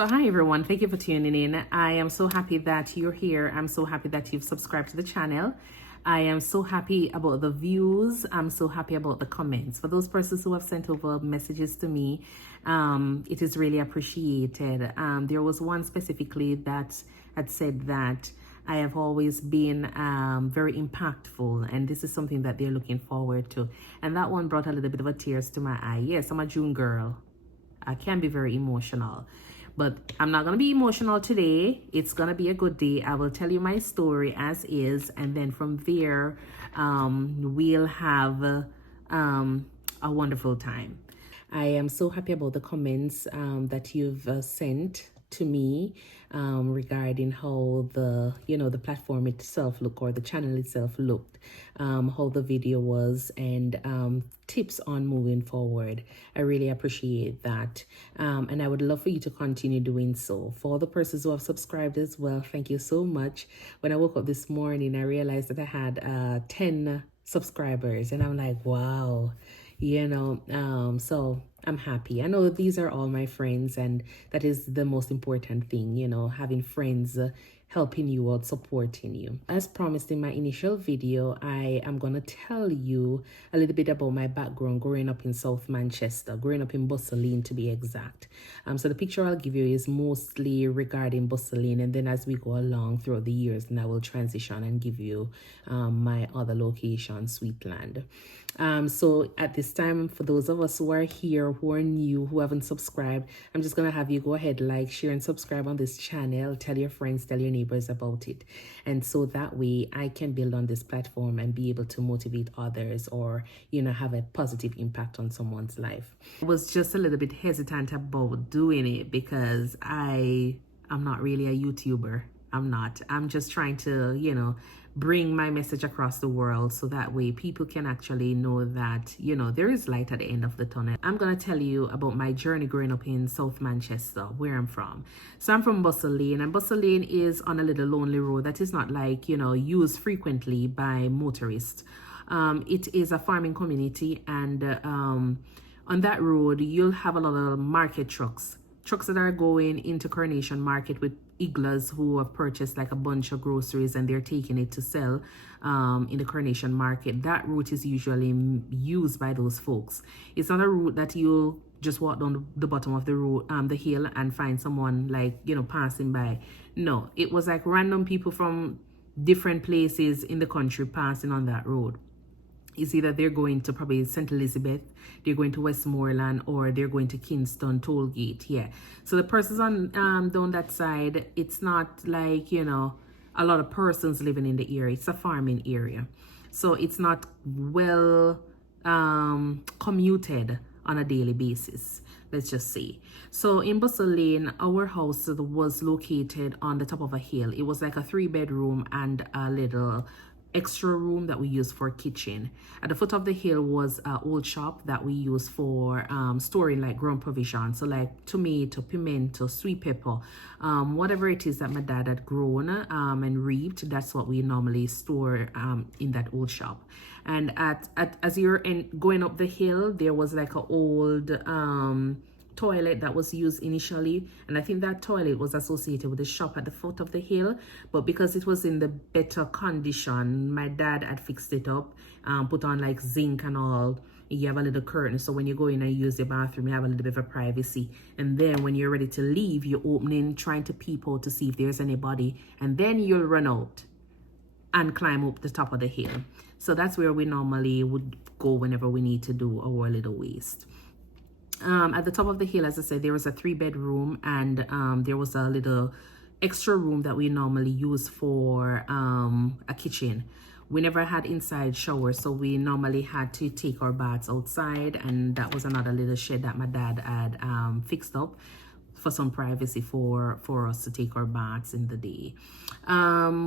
So hi everyone, thank you for tuning in. I am so happy that you're here. I'm so happy that you've subscribed to the channel. I am so happy about the views. I'm so happy about the comments. For those persons who have sent over messages to me, it is really appreciated. There was one specifically that had said that I have always been very impactful, and this is something that they're looking forward to. And that one brought a little bit of a tears to my eye. Yes, I'm a June girl. I can be very emotional, but I'm not going to be emotional today. It's going to be a good day. I will tell you my story as is, and then from there, we'll have a wonderful time. I am so happy about the comments that you've sent to me regarding how the platform itself looked, or the channel itself looked, how the video was, and tips on moving forward. I really appreciate that, and I would love for you to continue doing so. For the persons who have subscribed as well, thank you so much. When I woke up this morning, I realized that I had 10 subscribers, and I'm like, wow. So I'm happy. I know these are all my friends, and that is the most important thing, having friends helping you out, supporting you. As promised in my initial video, I am going to tell you a little bit about my background growing up in South Manchester, growing up in Busselleen to be exact. So the picture I'll give you is mostly regarding Busselleen, and then as we go along throughout the years, then I will transition and give you my other location, Sweetland. So at this time, for those of us who are here, who are new, who haven't subscribed, I'm just going to have you go ahead, like, share, and subscribe on this channel. Tell your friends, tell your neighbors about it. And so that way I can build on this platform and be able to motivate others, or, have a positive impact on someone's life. I was just a little bit hesitant about doing it because I'm not really a YouTuber. I'm just trying to, bring my message across the world, so that way people can actually know that, there is light at the end of the tunnel. I'm going to tell you about my journey growing up in South Manchester, where I'm from. So I'm from Busselleen, and Busselleen is on a little lonely road that is not used frequently by motorists. It is a farming community, and on that road, you'll have a lot of market trucks that are going into Coronation Market with iglas who have purchased like a bunch of groceries, and they're taking it to sell in the Coronation Market. That route is usually used by those folks. It's not a route that you'll just walk down the bottom of the road, the hill, and find someone passing by. No, it was like random people from different places in the country passing on that road. It's either they're going to probably St. Elizabeth, they're going to Westmoreland, or they're going to Kingston Tollgate. Yeah. So the persons on down that side, it's not like, a lot of persons living in the area. It's a farming area. So it's not well commuted on a daily basis, let's just say. So in Busselleen, our house was located on the top of a hill. It was like a 3-bedroom and a little extra room that we use for kitchen. At the foot of the hill was an old shop that we use for storing like ground provisions, so like tomato, pimento, sweet pepper, whatever it is that my dad had grown and reaped. That's what we normally store in that old shop. And as you're going up the hill, there was like an old toilet that was used initially, and I think that toilet was associated with the shop at the foot of the hill, but because it was in the better condition, my dad had fixed it up, put on like zinc and all. You have a little curtain, so when you go in and use the bathroom, you have a little bit of privacy. And then when you're ready to leave, you're opening, trying to peep out to see if there's anybody, and then you'll run out and climb up the top of the hill. So that's where we normally would go whenever we need to do our little waste. At the top of the hill, as I said, there was a 3-bedroom, and there was a little extra room that we normally use for a kitchen. We never had inside showers, so we normally had to take our baths outside, and that was another little shed that my dad had fixed up for some privacy for us to take our baths in the day.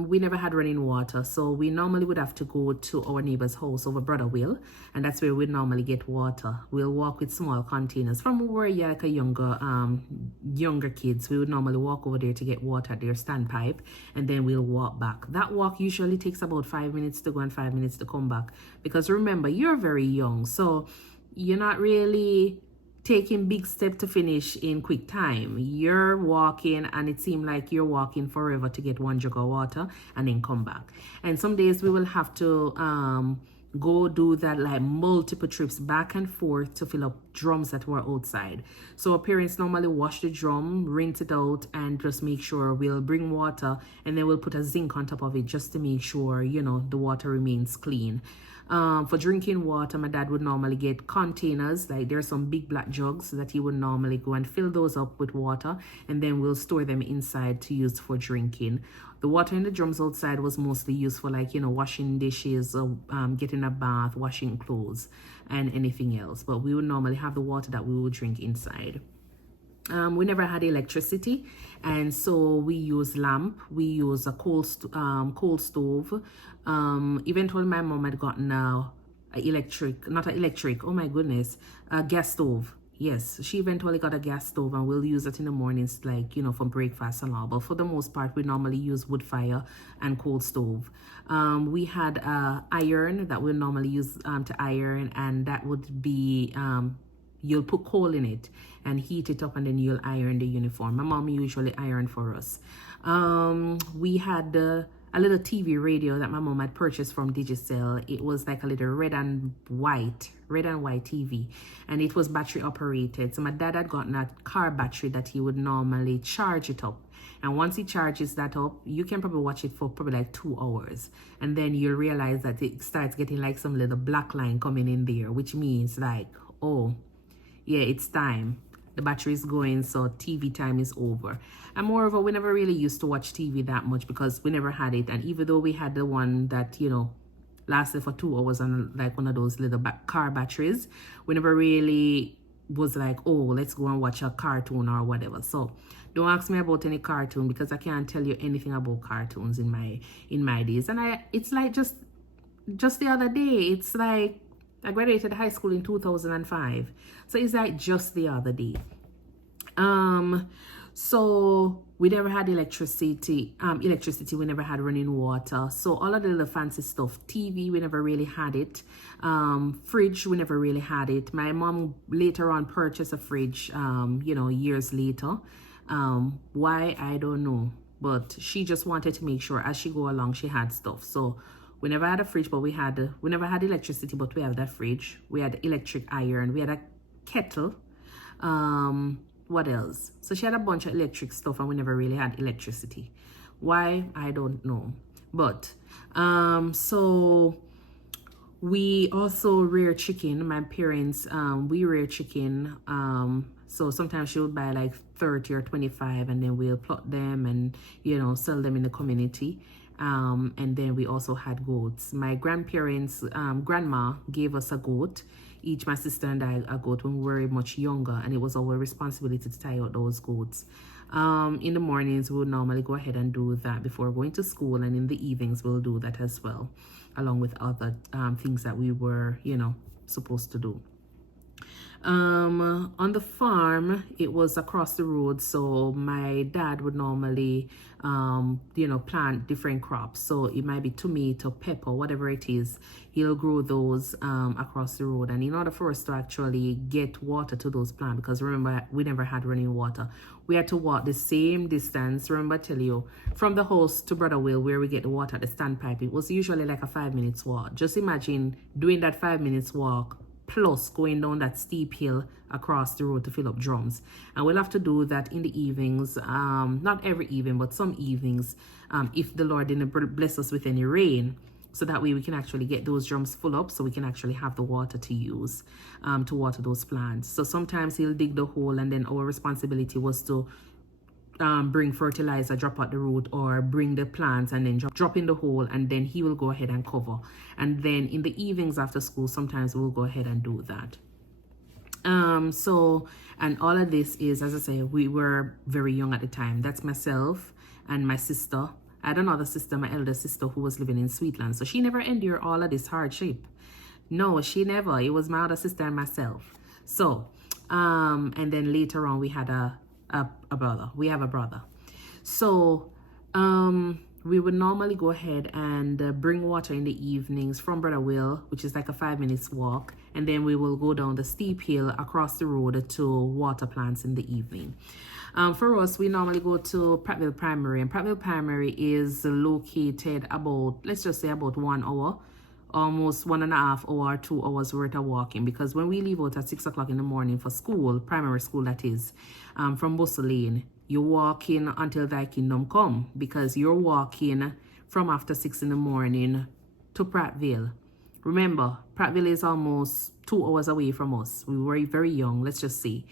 We never had running water, so we normally would have to go to our neighbor's house over Brother Will, and that's where we normally get water. We'll walk with small containers. From when we were like a younger kids, we would normally walk over there to get water at their standpipe, and then we'll walk back. That walk usually takes about 5 minutes to go and 5 minutes to come back, because remember, you're very young, so you're not really taking big step to finish in quick time. You're walking and it seemed like you're walking forever to get one jug of water and then come back. And some days we will have to go do that, like multiple trips back and forth to fill up drums that were outside. So our parents normally wash the drum, rinse it out, and just make sure we'll bring water, and then we'll put a zinc on top of it just to make sure, you know, the water remains clean. For drinking water, my dad would normally get containers, like there's some big black jugs that he would normally go and fill those up with water, and then we'll store them inside to use for drinking. The water in the drums outside was mostly used for, like, you know, washing dishes, or getting a bath, washing clothes, and anything else. But we would normally have the water that we would drink inside. We never had electricity, and so we use lamp. We use a coal stove. Eventually my mom had gotten a gas stove. Yes, she eventually got a gas stove, and we'll use it in the mornings, like, you know, for breakfast and all. But for the most part, we normally use wood fire and coal stove. We had iron that we normally use to iron, and that would be you'll put coal in it and heat it up, and then you'll iron the uniform. My mom usually ironed for us. We had a little TV radio that my mom had purchased from Digicel. It was like a little red and white TV, and it was battery operated. So my dad had gotten a car battery that he would normally charge it up. And once he charges that up, you can probably watch it for probably like 2 hours. And then you'll realize that it starts getting like some little black line coming in there, which means like, oh, yeah, it's time. The battery is going, so TV time is over. And moreover, we never really used to watch TV that much because we never had it. And even though we had the one that, you know, lasted for 2 hours on like one of those little car batteries, we never really was like, oh, let's go and watch a cartoon or whatever. So don't ask me about any cartoon, because I can't tell you anything about cartoons in my days. And it's like just the other day, it's like I graduated high school in 2005. So it's like just the other day. So we never had electricity. We never had running water. So all of the little fancy stuff. TV, we never really had it. Fridge, we never really had it. My mom later on purchased a fridge, you know, years later. Why, I don't know. But she just wanted to make sure as she go along, she had stuff. So we never had a fridge, but we never had electricity, but we had that fridge. We had electric iron. We had a kettle. What else? So she had a bunch of electric stuff, and we never really had electricity. Why? I don't know. But so we also rear chicken. My parents, we rear chicken. So sometimes she would buy like 30 or 25, and then we'll pluck them and, you know, sell them in the community. And then we also had goats. My grandparents, grandma gave us a goat, each, my sister and I, a goat when we were much younger, and it was our responsibility to tie out those goats. In the mornings, we would normally go ahead and do that before going to school, and in the evenings, we'll do that as well, along with other things that we were, you know, supposed to do. On the farm, it was across the road, so my dad would normally you know, plant different crops. So it might be tomato, pepper, whatever it is, he'll grow those across the road. And in order for us to actually get water to those plants, because remember, we never had running water, we had to walk the same distance. Remember, I tell you, from the house to Brother Will, where we get the water at the standpipe, it was usually like a 5 minutes walk. Just imagine doing that 5 minutes walk plus going down that steep hill across the road to fill up drums. And we'll have to do that in the evenings, not every evening, but some evenings, if the Lord didn't bless us with any rain, so that way we can actually get those drums full up, so we can actually have the water to use to water those plants. So sometimes he'll dig the hole, and then our responsibility was to bring fertilizer, drop out the root, or bring the plants and then drop in the hole, and then he will go ahead and cover. And then in the evenings after school, sometimes we'll go ahead and do that. So, and all of this is, as I say, we were very young at the time. That's myself and my sister. I had another sister, my elder sister, who was living in Sweetland. So she never endured all of this hardship. No, she never. It was my other sister and myself. So, and then later on we had a brother. We have a brother. So, we would normally go ahead and bring water in the evenings from Brother Will, which is like a 5 minutes walk, and then we will go down the steep hill across the road to water plants in the evening. For us, we normally go to Prattville Primary, and Prattville Primary is located about, let's just say about 1 hour, almost 1.5 hour, 2 hours worth of walking, because when we leave out at 6 o'clock in the morning for school, primary school that is, from Bustle Lane, you're walking until thy kingdom come, because you're walking from after 6 in the morning to Prattville. Remember, Prattville is almost 2 hours away from us. We were very young, let's just say.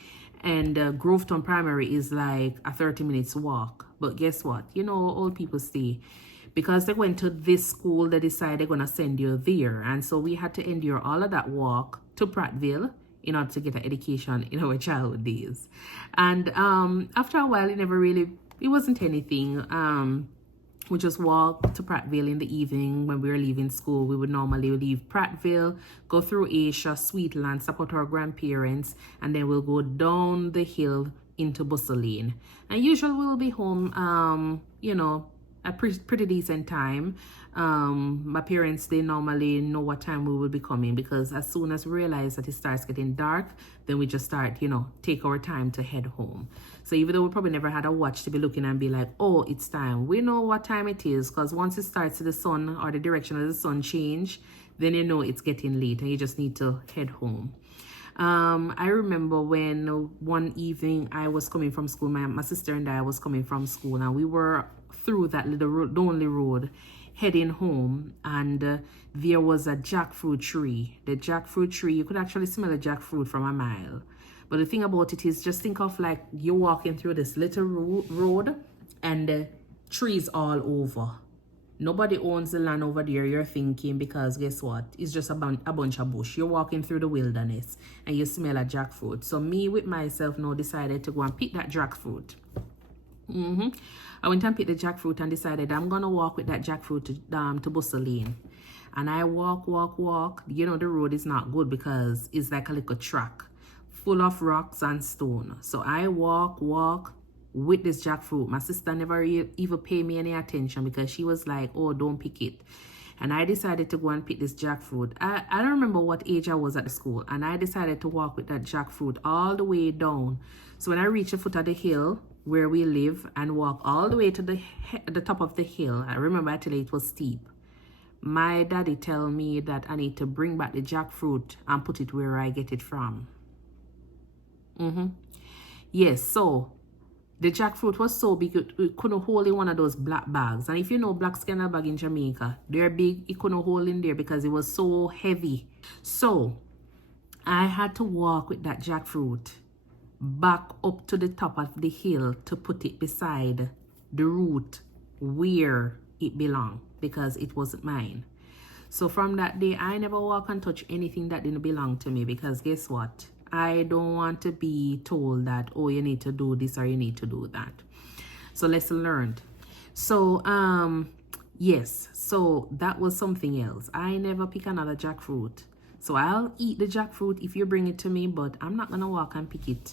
And Grovetown Primary is like a 30 minutes walk. But guess what? You know, old people stay. Because they went to this school, they decided they're going to send you there. And so we had to endure all of that walk to Prattville in order to get an education in our childhood days. And after a while, it wasn't anything. We just walked to Prattville in the evening when we were leaving school. We would normally leave Prattville, go through Asia, Sweetland, support our grandparents, and then we'll go down the hill into Bustle Lane. And usually we'll be home, you know, a pretty decent time. My parents, they normally know what time we will be coming, because as soon as we realize that it starts getting dark, then we just start, you know, take our time to head home. So even though we probably never had a watch to be looking and be like, oh, it's time, we know what time it is, because once it starts to the sun or the direction of the sun change, then you know it's getting late and you just need to head home. I remember when one evening I was coming from school, my sister and I was coming from school, and we were through that little lonely road heading home, and there was a jackfruit tree. The jackfruit tree, you could actually smell the jackfruit from a mile. But the thing about it is, just think of like you're walking through this little road and trees all over. Nobody owns the land over there, you're thinking, because guess what? It's just a bunch of bush. You're walking through the wilderness and you smell a jackfruit. So me with myself now decided to go and pick that jackfruit. I went and picked the jackfruit and decided I'm going to walk with that jackfruit to Bustle Lane. And I walk. You know, the road is not good because it's like a little track full of rocks and stone. So I walk with this jackfruit. My sister never even paid me any attention because she was like, oh, don't pick it. And I decided to go and pick this jackfruit. I don't remember what age I was at the school. And I decided to walk with that jackfruit all the way down. So when I reached the foot of the hill where we live and walk all the way to the top of the hill, I remember I tell you it was steep. My daddy tell me that I need to bring back the jackfruit and put it where I get it from. Yes, so the jackfruit was so big, it couldn't hold in one of those black bags. And if you know black scanner bag in Jamaica, they're big, it couldn't hold in there because it was so heavy. So I had to walk with that jackfruit back up to the top of the hill to put it beside the root where it belonged, because it wasn't mine. So from that day, I never walk and touch anything that didn't belong to me, because guess what? I don't want to be told that, oh, you need to do this or you need to do that. So lesson learned. So, yes, so that was something else. I never pick another jackfruit. So I'll eat the jackfruit if you bring it to me, but I'm not going to walk and pick it.